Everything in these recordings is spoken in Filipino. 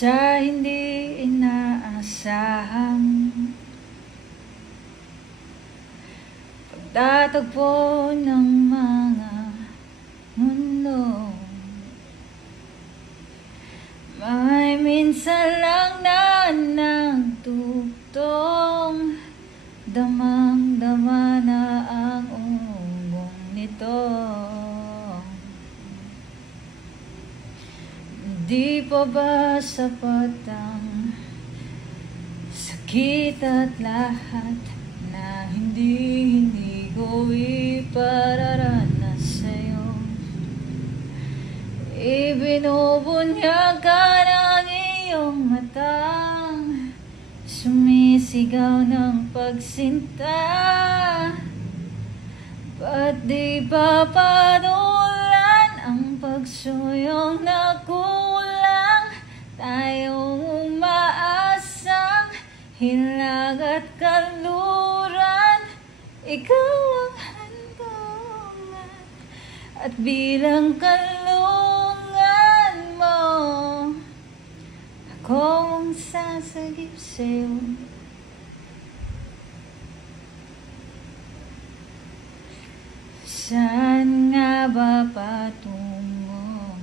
Sa hindi inaasahang pagtatagpo ng mga mundo, may minsan lang na nagtutong, damang-dama na ang ugong nito. Di pa ba sapat ang sakit at lahat na hindi ko ipararanas sa'yo? Ibinubunyag ka ng iyong matang, sumisigaw ng pagsinta. Ba't di pa patulan ang pagsuyong na kulang? Tayong umaasang hilag at kanluran, ikaw ang handungan at bilang kanlungan mo, ako ang sasagip sa'yo. Saan nga ba patungo?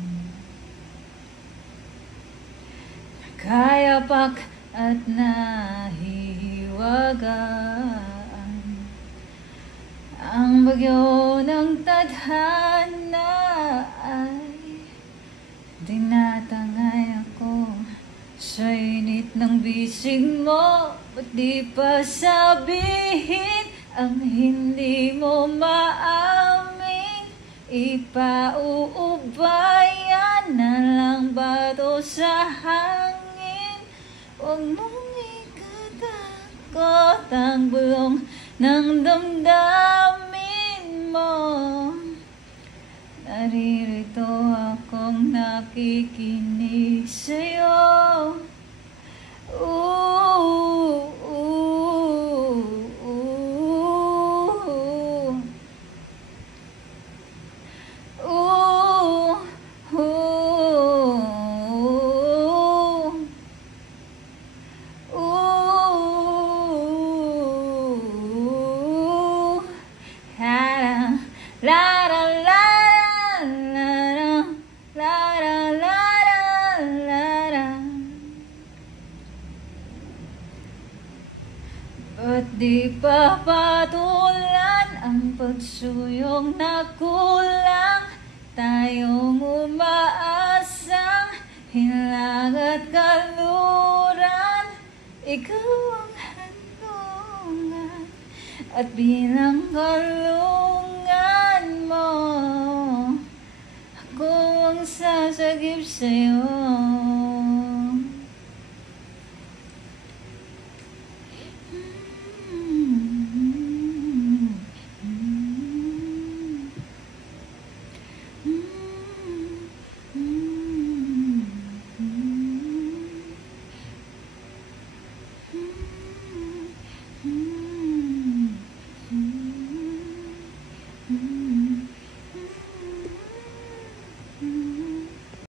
Nakayapak at nahihiwagaan ang bagyo ng tadhana ay dinatangay ako sa init ng bisig mo. Ba't di pa sabihin ang hindi mo maamin? Ipauubayan na lang ba to sa hangin? Huwag mong ikatakot ang bulong ng damdamin mo. Naririto akong nakikinig sa'yo. Ba't di pa patulan ang pagsuyong na kulang? Tayong umaasang hilag at kaluran, ikaw ang handungan at bilang kalungan mo, ako ang sasagip sa'yo.